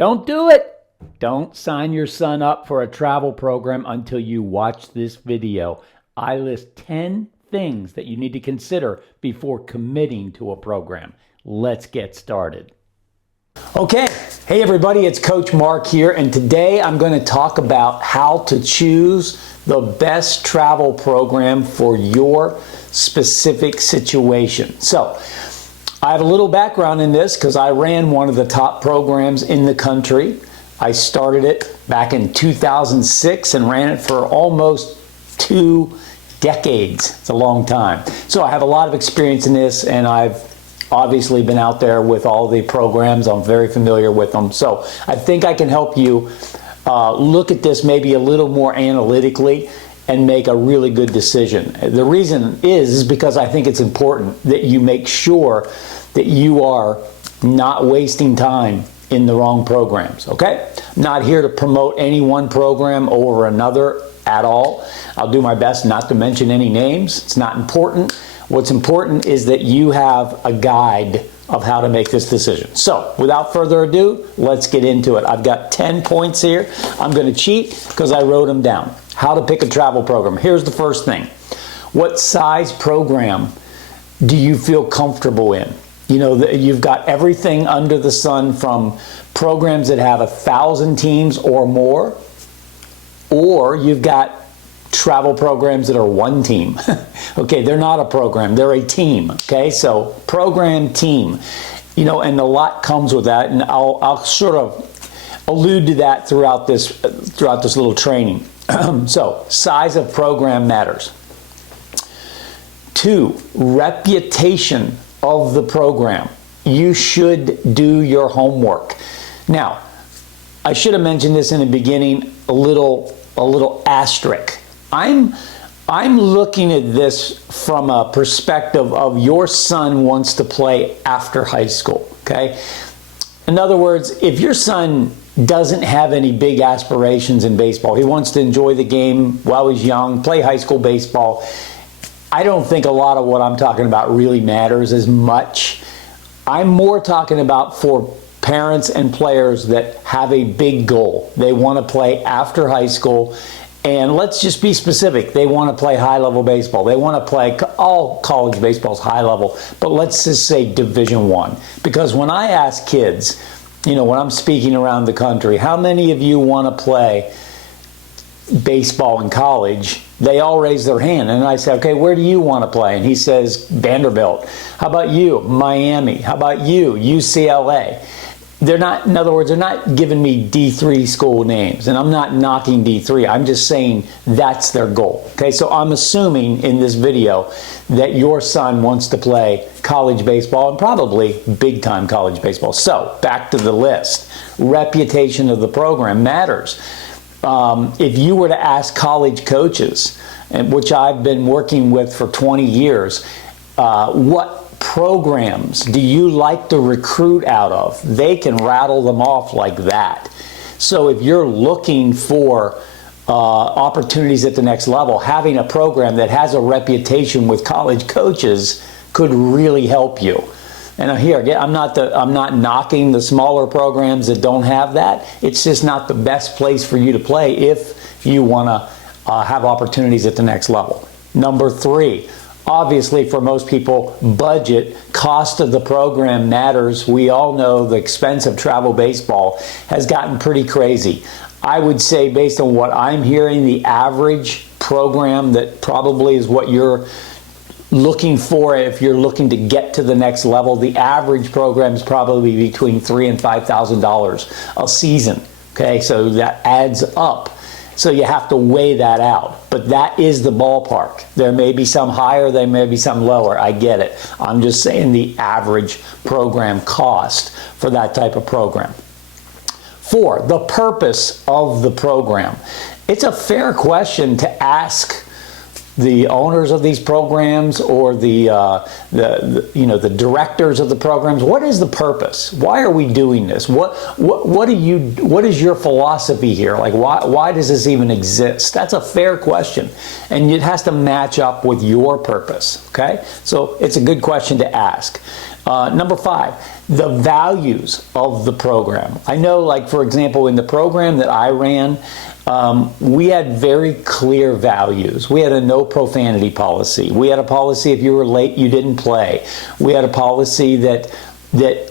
Don't do it. Don't sign your son up for a travel program until you watch this video. I list 10 things that you need to consider before committing to a program. Let's get started. Okay, hey everybody, it's Coach Mark here, and today I'm going to talk about how to choose the best travel program for your specific situation. So, I have a little background in this because I ran one of the top programs in the country. I started it back in 2006 and ran it for almost 2 decades. It's a long time. So I have a lot of experience in this, and I've obviously been out there with all the programs. I'm very familiar with them. So I think I can help you look at this maybe a little more analytically and make a really good decision. The reason is because I think it's important that you make sure that you are not wasting time in the wrong programs, okay? I'm not here to promote any one program over another at all. I'll do my best not to mention any names. It's not important. What's important is that you have a guide of how to make this decision. So, without further ado, let's get into it. I've got 10 points here. I'm going to cheat because I wrote them down. How to pick a travel program. Here's the first thing. What size program do you feel comfortable in? You know, you've got everything under the sun from programs that have 1,000 teams or more, or you've got travel programs that are one team. Okay, they're not a program, they're a team. Okay, so program, team, you know, and a lot comes with that, and I'll sort of allude to that throughout this little training. So, size of program matters. 2, reputation of the program. You should do your homework. Now, I should have mentioned this in the beginning, a little asterisk. I'm looking at this from a perspective of your son wants to play after high school, okay? In other words, if your son doesn't have any big aspirations in baseball, he wants to enjoy the game while he's young, play high school baseball, I don't think a lot of what I'm talking about really matters as much. I'm more talking about for parents and players that have a big goal. They want to play after high school, and let's just be specific. They want to play high-level baseball. They want to play, all college baseball is high level, but let's just say Division I. Because when I ask kids, you know, when I'm speaking around the country, how many of you want to play baseball in college? They all raise their hand, and I say, okay, where do you want to play? And he says, Vanderbilt. How about you? Miami. How about you? UCLA. They're not, in other words, they're not giving me D3 school names, and I'm not knocking D3. I'm just saying that's their goal. Okay, so I'm assuming in this video that your son wants to play college baseball, and probably big-time college baseball. So, back to the list. Reputation of the program matters. If you were to ask college coaches, which I've been working with for 20 years, what programs do you like to recruit out of? They can rattle them off like that. So if you're looking for opportunities at the next level, having a program that has a reputation with college coaches could really help you. And here again, I'm not knocking the smaller programs that don't have that. It's just not the best place for you to play if you want to have opportunities at the next level. Number 3, obviously for most people, budget, cost of the program matters. We all know the expense of travel baseball has gotten pretty crazy. I would say, based on what I'm hearing, the average program that probably is what you're looking for, if you're looking to get to the next level, the average program is probably between $3,000 and $5,000 a season. Okay, so that adds up. So you have to weigh that out. But that is the ballpark. There may be some higher, there may be some lower. I get it. I'm just saying the average program cost for that type of program. 4, the purpose of the program. It's a fair question to ask the owners of these programs or the directors of the programs. What is the purpose? Why are we doing this? What is your philosophy here? Like, why does this even exist? That's a fair question, and it has to match up with your purpose. Okay, so it's a good question to ask. Number 5, the values of the program. I know, like, for example, in the program that I ran, we had very clear values. We had a no profanity policy. We had a policy if you were late, you didn't play. We had a policy that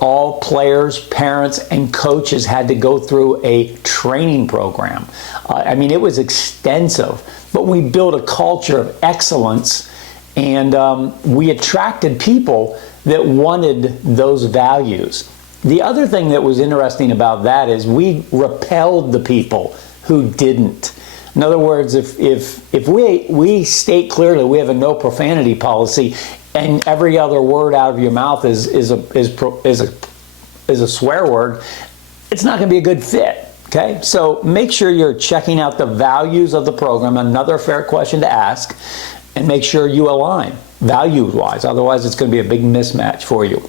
all players, parents, and coaches had to go through a training program. I mean, it was extensive, but we built a culture of excellence, and we attracted people that wanted those values. The other thing that was interesting about that is we repelled the people who didn't. In other words, if we state clearly we have a no profanity policy, and every other word out of your mouth is a swear word, it's not going to be a good fit. Okay, so make sure you're checking out the values of the program. Another fair question to ask, and make sure you align value-wise. Otherwise, it's going to be a big mismatch for you.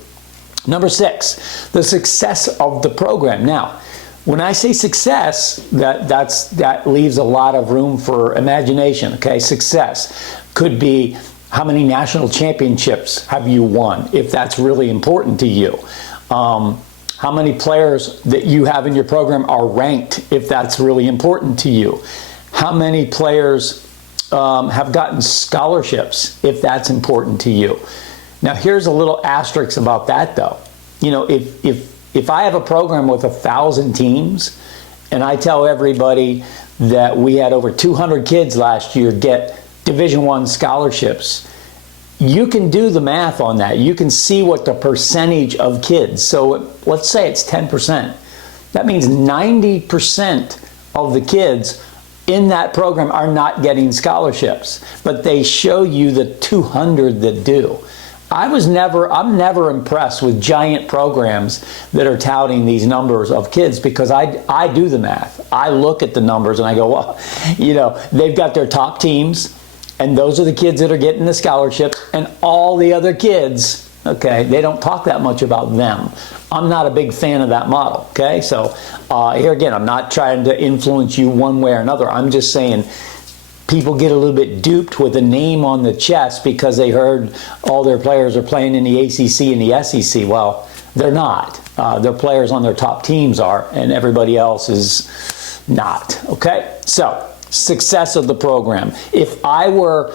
Number 6, the success of the program. Now, when I say success, that leaves a lot of room for imagination. Okay, success could be how many national championships have you won, if that's really important to you. How many players that you have in your program are ranked, if that's really important to you. How many players have gotten scholarships, if that's important to you. Now, here's a little asterisk about that, though. You know, if I have a program with 1,000 teams, and I tell everybody that we had over 200 kids last year get Division I scholarships, you can do the math on that. You can see what the percentage of kids. So let's say it's 10%. That means 90% of the kids in that program are not getting scholarships, but they show you the 200 that do. I'm never impressed with giant programs that are touting these numbers of kids, because I do the math. I look at the numbers and I go, well, you know, they've got their top teams, and those are the kids that are getting the scholarships, and all the other kids, okay, they don't talk that much about them. I'm not a big fan of that model, okay? So here again, I'm not trying to influence you one way or another. I'm just saying people get a little bit duped with a name on the chest because they heard all their players are playing in the ACC and the SEC. Well, they're not. Their players on their top teams are, and everybody else is not, okay? So, success of the program. If I were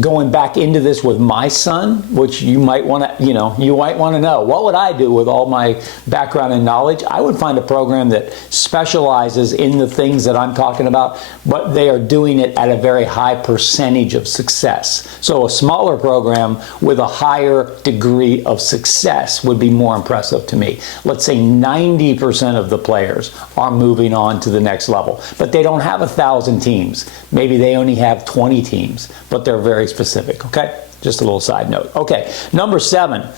going back into this with my son, which you might want to, you might want to know, what would I do with all my background and knowledge? I would find a program that specializes in the things that I'm talking about, but they are doing it at a very high percentage of success. So a smaller program with a higher degree of success would be more impressive to me. Let's say 90% of the players are moving on to the next level, but they don't have 1,000 teams. Maybe they only have 20 teams, but they're very specific, okay? Just a little side note. Okay, number 7,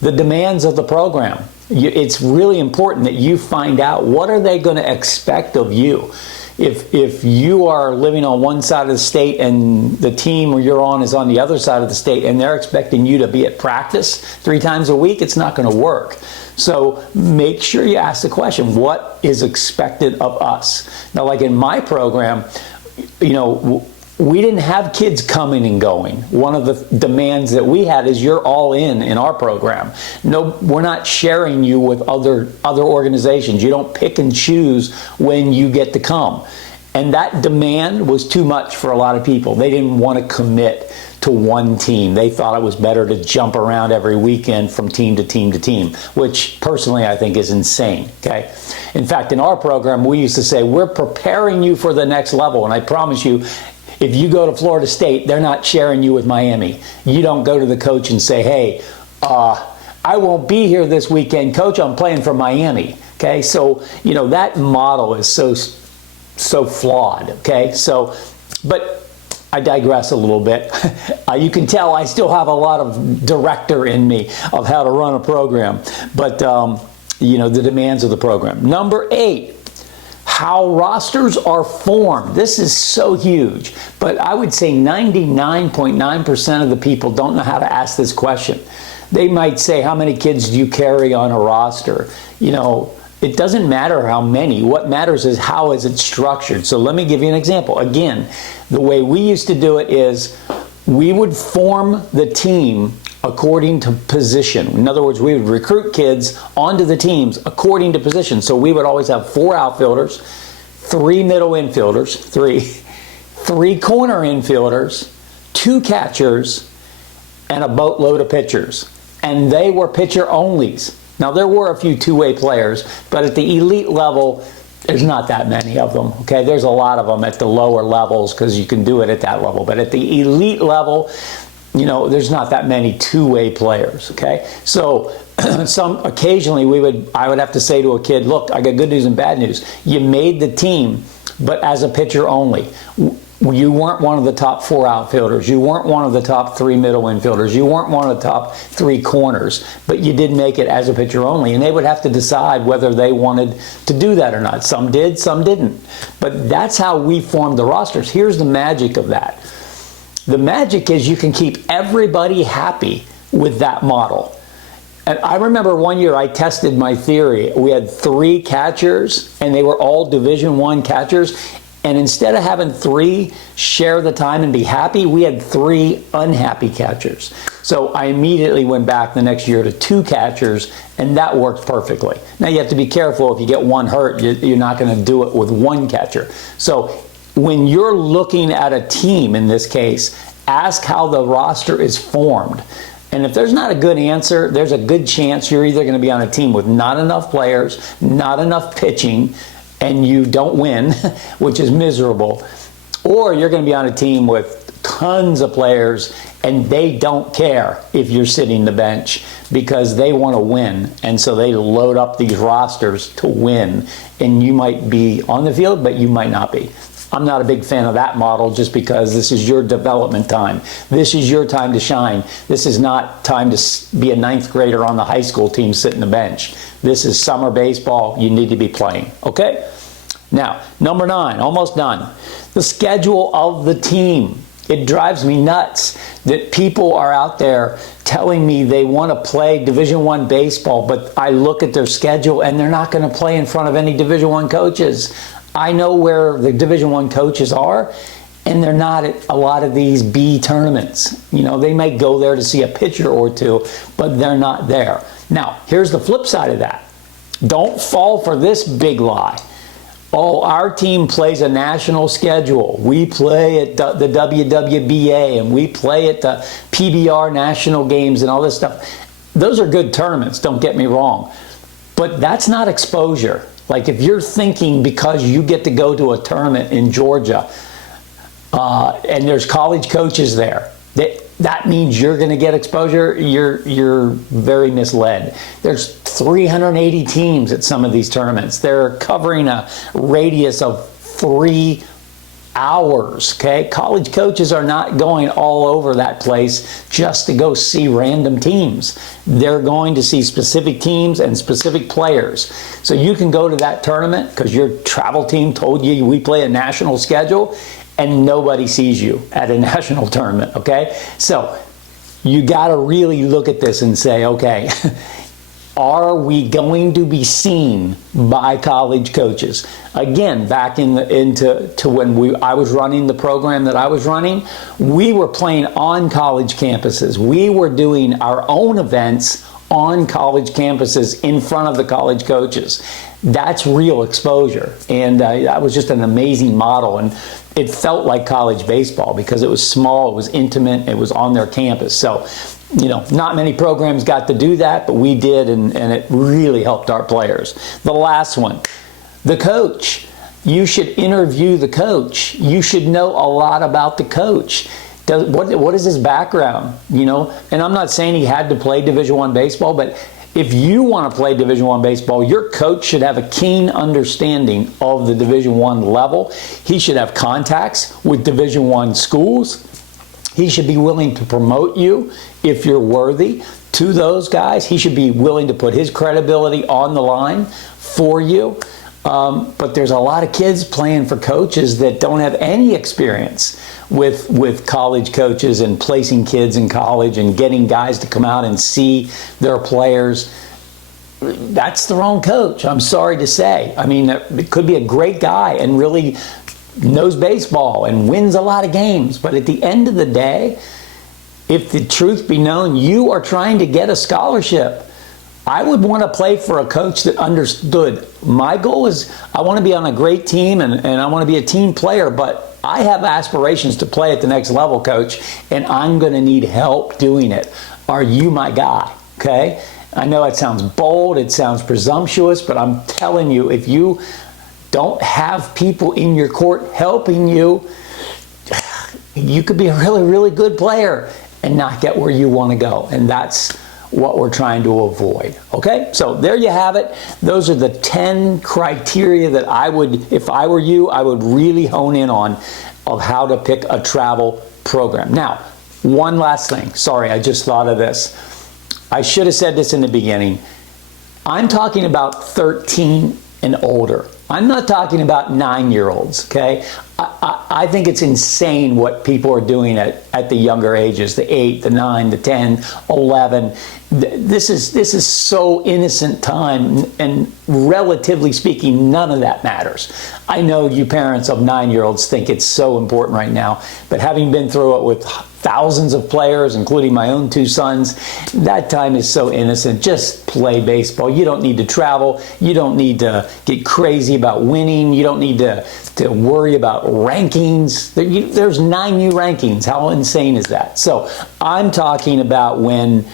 the demands of the program. It's really important that you find out what are they going to expect of you. If you are living on one side of the state and the team where you're on is on the other side of the state and they're expecting you to be at practice 3 times a week, it's not going to work. So make sure you ask the question, what is expected of us? Now, like in my program, we didn't have kids coming and going. One of the demands that we had is you're all in our program. No, we're not sharing you with other organizations. You don't pick and choose when you get to come. And that demand was too much for a lot of people. They didn't want to commit to one team. They thought it was better to jump around every weekend from team to team to team, which personally I think is insane, okay? In fact, in our program, we used to say, we're preparing you for the next level. And I promise you, if you go to Florida State, they're not sharing you with Miami. You don't go to the coach and say, hey, I won't be here this weekend, coach, I'm playing for Miami. Okay, so, that model is so flawed, okay? So, but I digress a little bit. You can tell I still have a lot of director in me of how to run a program, but, the demands of the program. Number 8. How rosters are formed. This is so huge, but I would say 99.9% of the people don't know how to ask this question. They might say, how many kids do you carry on a roster? It doesn't matter how many. What matters is how is it structured. So let me give you an example. Again, the way we used to do it is we would form the team according to position. In other words, we would recruit kids onto the teams according to position. So we would always have 4 outfielders, 3 middle infielders, three corner infielders, 2 catchers, and a boatload of pitchers. And they were pitcher onlys. Now, there were a few two-way players, but at the elite level, there's not that many of them, okay? There's a lot of them at the lower levels because you can do it at that level. But at the elite level, you know, there's not that many two-way players, okay? So occasionally I would have to say to a kid, look, I got good news and bad news. You made the team, but as a pitcher only. You weren't one of the top 4 outfielders. You weren't one of the top 3 middle infielders. You weren't one of the top 3 corners, but you did make it as a pitcher only. And they would have to decide whether they wanted to do that or not. Some did, some didn't. But that's how we formed the rosters. Here's the magic of that. The magic is you can keep everybody happy with that model. And I remember one year I tested my theory. We had 3 catchers, and they were all Division I catchers. And instead of having 3 share the time and be happy, we had 3 unhappy catchers. So I immediately went back the next year to 2 catchers, and that worked perfectly. Now you have to be careful. If you get one hurt, you're not going to do it with 1 catcher. So when you're looking at a team, in this case, ask how the roster is formed. And if there's not a good answer, there's a good chance you're either going to be on a team with not enough players, not enough pitching, and you don't win, which is miserable, or you're going to be on a team with tons of players and they don't care if you're sitting the bench because they want to win, and so they load up these rosters to win, and you might be on the field, but you might not be. I'm not a big fan of that model just because this is your development time. This is your time to shine. This is not time to be a 9th grader on the high school team sitting the bench. This is summer baseball. You need to be playing, okay? Now, number 9, almost done. The schedule of the team. It drives me nuts that people are out there telling me they want to play Division I baseball, but I look at their schedule and they're not going to play in front of any Division I coaches. I know where the Division I coaches are, and they're not at a lot of these B tournaments. You know, they may go there to see a pitcher or 2, but they're not there. Now, here's the flip side of that. Don't fall for this big lie. Oh, our team plays a national schedule. We play at the WWBA, and we play at the PBR national games and all this stuff. Those are good tournaments, don't get me wrong. But that's not exposure. Like if you're thinking because you get to go to a tournament in Georgia and there's college coaches there, that means you're going to get exposure, you're very misled. There's 380 teams at some of these tournaments. They're covering a radius of 3 hours, okay? College coaches are not going all over that place just to go see random teams. They're going to see specific teams and specific players. So you can go to that tournament because your travel team told you we play a national schedule, and nobody sees you at a national tournament, okay? So you got to really look at this and say, okay, are we going to be seen by college coaches? Again, back into when I was running the program that I was running, we were playing on college campuses. We were doing our own events on college campuses in front of the college coaches. That's real exposure, and that was just an amazing model, and it felt like college baseball because it was small, it was intimate, it was on their campus. So, you know, not many programs got to do that, but we did, and it really helped our players. The last one, the coach. You should interview the coach. You should know a lot about the coach. What is his background, you know? And I'm not saying he had to play Division I baseball, but if you want to play Division I baseball, your coach should have a keen understanding of the Division I level. He should have contacts with Division I schools. He should be willing to promote you if you're worthy to those guys. He should be willing to put his credibility on the line for you. But there's a lot of kids playing for coaches that don't have any experience with college coaches and placing kids in college and getting guys to come out and see their players. That's the wrong coach, I'm sorry to say. I mean, it could be a great guy and really knows baseball and wins a lot of games, but at the end of the day, if the truth be known, you are trying to get a scholarship. I would want to play for a coach that understood. My goal is I want to be on a great team and I want to be a team player, but I have aspirations to play at the next level, coach, and I'm going to need help doing it. Are you my guy? Okay? I know it sounds bold, it sounds presumptuous, but I'm telling you, if you don't have people in your court helping you, you could be a really, really good player and not get where you want to go. And that's what we're trying to avoid. Okay? So there you have it. Those are the 10 criteria that I would, if I were you, I would really hone in on of how to pick a travel program. Now, one last thing. Sorry, I just thought of this. I should have said this in the beginning. I'm talking about 13 and older. I'm not talking about 9-year-olds, okay? I think it's insane what people are doing at the younger ages, the 8, the 9, the 10, 11. This is so innocent time, and relatively speaking, none of that matters. I know you parents of 9-year-olds think it's so important right now, but having been through it with thousands of players, including my own 2 sons, that time is so innocent. Just play baseball. You don't need to travel. You don't need to get crazy about winning. You don't need to worry about rankings. There's 9 new rankings. How insane is that? So I'm talking about when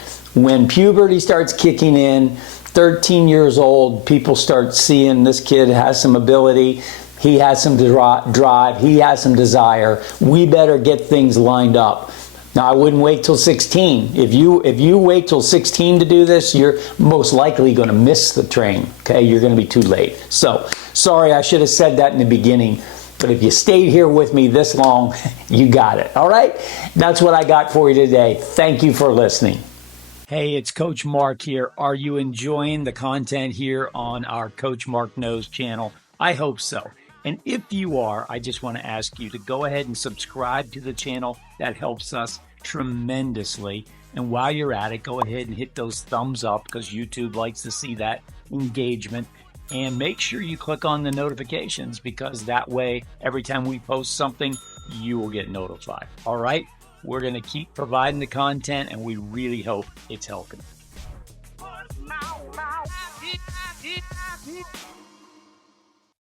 puberty starts kicking in, 13 years old, people start seeing this kid has some ability. He has some drive. He has some desire. We better get things lined up. Now, I wouldn't wait till 16. If you wait till 16 to do this, you're most likely going to miss the train. Okay, you're going to be too late. So, sorry, I should have said that in the beginning. But if you stayed here with me this long, you got it. All right? That's what I got for you today. Thank you for listening. Hey, it's Coach Mark here. Are you enjoying the content here on our Coach Mark Knows channel? I hope so. And if you are, I just want to ask you to go ahead and subscribe to the channel. That helps us tremendously. And while you're at it, go ahead and hit those thumbs up because YouTube likes to see that engagement. And make sure you click on the notifications because that way, every time we post something, you will get notified. All right? We're going to keep providing the content and we really hope it's helping.